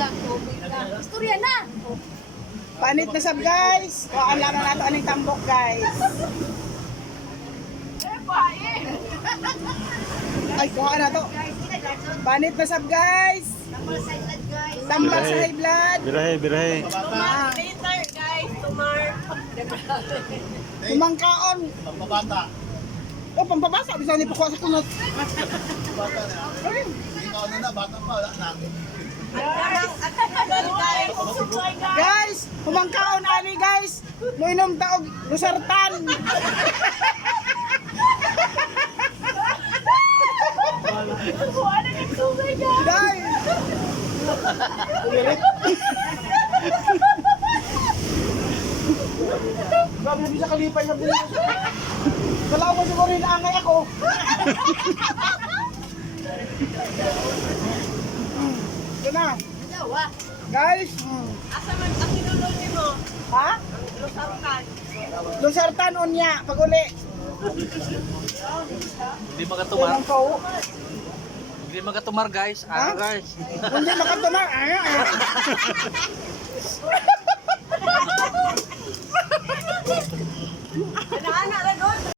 lang, tubig lang. Istorya na. Panit na sab guys. Kuhaan lang na nato aning tambok guys. Ay, kuhaan na to. Panit na sab guys. Tambal sa high blood. Birahe, birahe. Later guys, tomorrow. Kumangkaon. Pampabata. Oh, pampabasa. Bisa ni pakuha sa kunot. Bata na. Ikaw na, bata pa. Wala na. Guys, kumangkaon ani guys. Muinom taog lusartan. Guys. Grabe bisa kalipay sa bilis. Wala ko siguro inaangay ako. Ito na. Guys. Asa man ang kinulol ni mo? Ha? Lusartan. Lusartan unya pag uli. Hindi magatumar. Yan ang kao. Hindi magatumar guys. Ha? Guys. Hindi makatumar. Ay. Ana-ana ra doon.